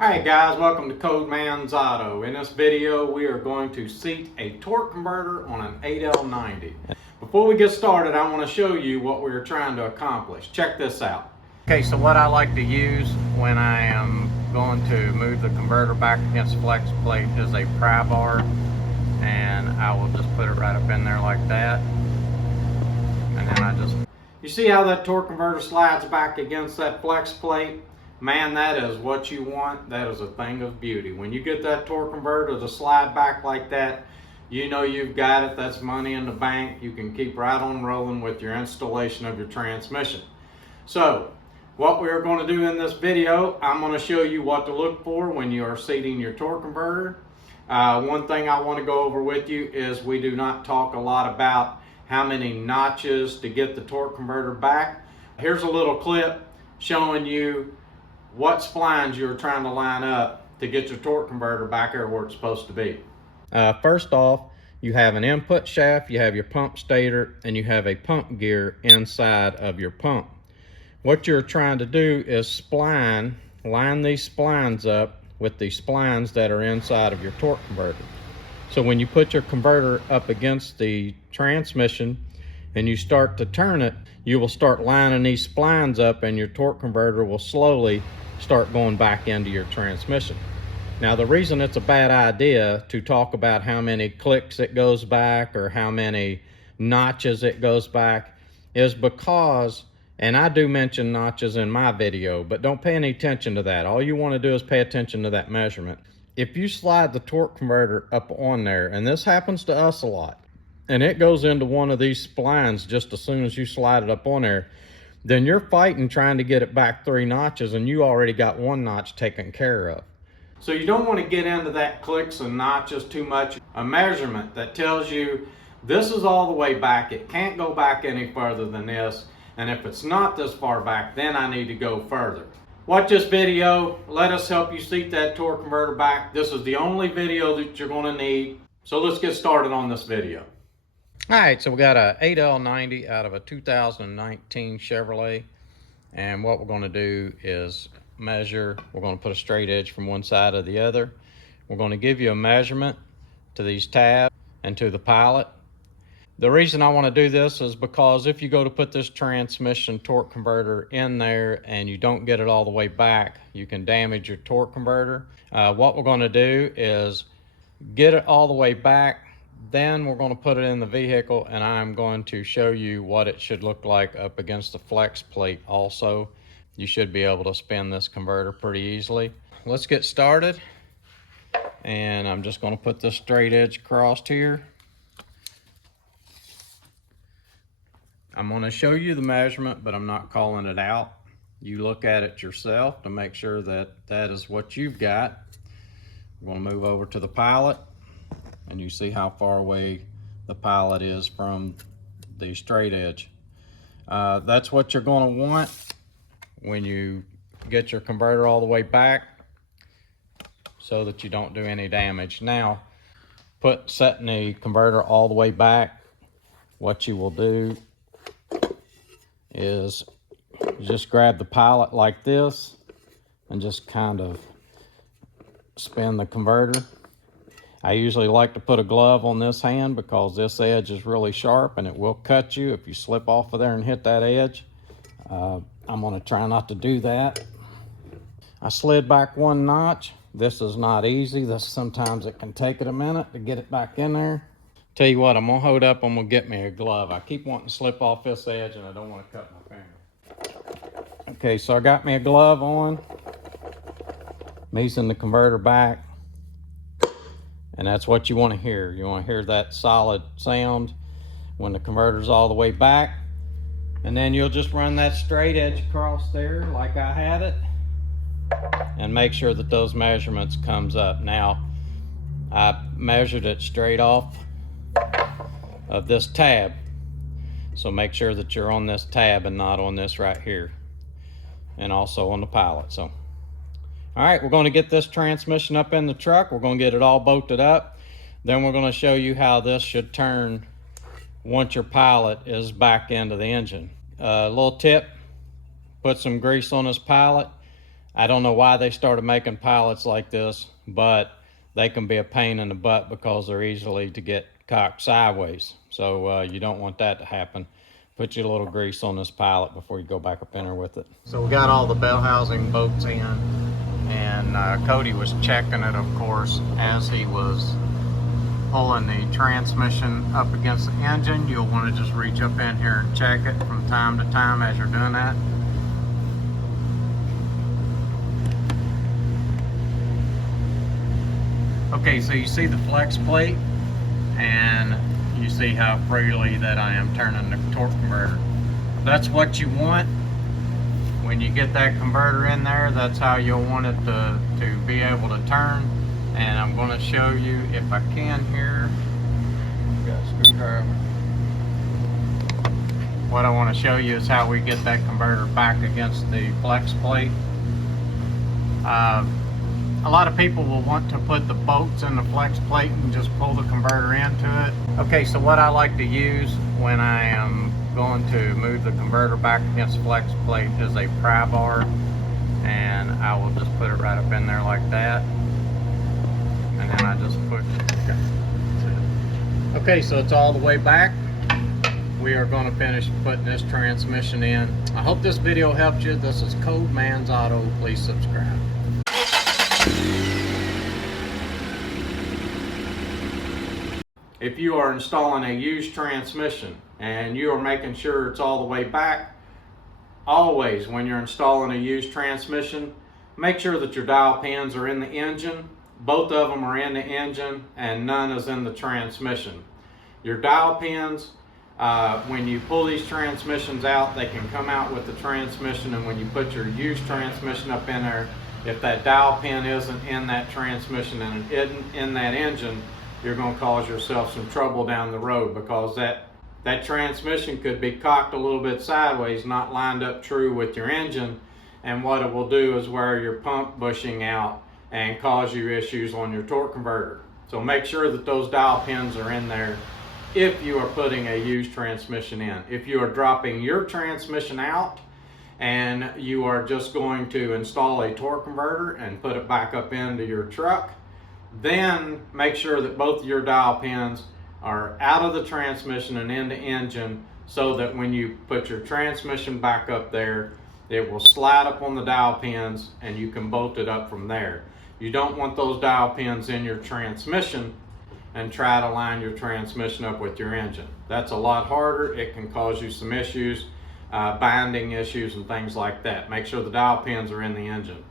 Alright guys, welcome to Codeman's Auto. In this video we are going to seat a torque converter on an 8L90. Before we get started, I want to show you what we are trying to accomplish. Check this out. Okay, so what I like to use when I am going to move the converter back against the flex plate is a pry bar, and I will just put it right up in there like that. And then you see how that torque converter slides back against that flex plate? Man, that is what you want. That is a thing of beauty. When you get that torque converter to slide back like that, you know you've got it. That's money in the bank. You can keep right on rolling with your installation of your transmission. So, what we are going to do in this video, I'm going to show you what to look for when you are seating your torque converter. One thing I want to go over with you is we do not talk a lot about how many notches to get the torque converter back. Here's a little clip showing you what splines you're trying to line up to get your torque converter back there where it's supposed to be. First off, you have an input shaft, you have your pump stator, and you have a pump gear inside of your pump. What you're trying to do is line these splines up with the splines that are inside of your torque converter. So when you put your converter up against the transmission and you start to turn it, you will start lining these splines up and your torque converter will slowly start going back into your transmission. Now, the reason it's a bad idea to talk about how many clicks it goes back or how many notches it goes back is because, and I do mention notches in my video, but don't pay any attention to that. All you want to do is pay attention to that measurement. If you slide the torque converter up on there, and this happens to us a lot, and it goes into one of these splines just as soon as you slide it up on there, then you're fighting trying to get it back 3 notches and you already got 1 notch taken care of. So you don't want to get into that clicks and notches too much. A measurement that tells you this is all the way back, it can't go back any further than this, and if it's not this far back, then I need to go further. Watch this video, let us help you seat that torque converter back. This is the only video that you're going to need. So let's get started on this video. All right, so we got a 8L90 out of a 2019 Chevrolet, and what we're going to do is measure. We're going to put a straight edge from one side to the other. We're going to give you a measurement to these tabs and to the pilot. The reason I want to do this is because if you go to put this transmission torque converter in there and you don't get it all the way back, you can damage your torque converter. What we're going to do is get it all the way back. Then we're going to put it in the vehicle, and I'm going to show you what it should look like up against the flex plate also. You should be able to spin this converter pretty easily. Let's get started, and I'm just going to put this straight edge across here. I'm going to show you the measurement, but I'm not calling it out. You look at it yourself to make sure that that is what you've got. We're going to move over to the pilot, and you see how far away the pilot is from the straight edge. That's what you're going to want when you get your converter all the way back so that you don't do any damage. Now, setting the converter all the way back, what you will do is just grab the pilot like this and just kind of spin the converter. I usually like to put a glove on this hand because this edge is really sharp and it will cut you if you slip off of there and hit that edge. I'm going to try not to do that. I slid back 1 notch. This is not easy. Sometimes it can take it a minute to get it back in there. Tell you what, I'm going to hold up, I'm going to get me a glove. I keep wanting to slip off this edge and I don't want to cut my finger. Okay, so I got me a glove on. I'm easing the converter back. And that's what you want to hear. You want to hear that solid sound when the converter's all the way back. And then you'll just run that straight edge across there like I had it. And make sure that those measurements comes up. Now, I measured it straight off of this tab. So make sure that you're on this tab and not on this right here. And also on the pilot. So. All right, we're going to get this transmission up in the truck. We're going to get it all bolted up. Then we're going to show you how this should turn once your pilot is back into the engine. Little tip, put some grease on this pilot. I don't know why they started making pilots like this, but they can be a pain in the butt because they're easily to get cocked sideways. So you don't want that to happen. Put your little grease on this pilot before you go back up in there with it. So we got all the bell housing bolts in, and Cody was checking it, of course, as he was pulling the transmission up against the engine. You'll want to just reach up in here and check it from time to time as you're doing that. Okay, so you see the flex plate, and you see how freely that I am turning the torque converter. That's what you want. When you get that converter in there, that's how you'll want it to be able to turn. And I'm going to show you, if I can here, got a screwdriver. What I want to show you is how we get that converter back against the flex plate. A lot of people will want to put the bolts in the flex plate and just pull the converter into it. Okay, so what I like to use when I am going to move the converter back against the flex plate is a pry bar, and I will just put it right up in there like that, and then I just push it. Okay, so it's all the way back. We are going to finish putting this transmission in. I hope this video helped you. This is Code Man's Auto. Please subscribe. If you are installing a used transmission and you are making sure it's all the way back, always when you're installing a used transmission, make sure that your dial pins are in the engine. Both of them are in the engine and none is in the transmission. Your dial pins, when you pull these transmissions out, they can come out with the transmission, and when you put your used transmission up in there, if that dial pin isn't in that transmission and it isn't in that engine, you're going to cause yourself some trouble down the road, because that transmission could be cocked a little bit sideways, not lined up true with your engine, and what it will do is wear your pump bushing out and cause you issues on your torque converter. So make sure that those dial pins are in there if you are putting a used transmission in. If you are dropping your transmission out and you are just going to install a torque converter and put it back up into your truck, then make sure that both of your dial pins are out of the transmission and in the engine, so that when you put your transmission back up there, it will slide up on the dial pins and you can bolt it up from there. You don't want those dial pins in your transmission and try to line your transmission up with your engine. That's a lot harder. It can cause you some issues, binding issues and things like that. Make sure the dial pins are in the engine.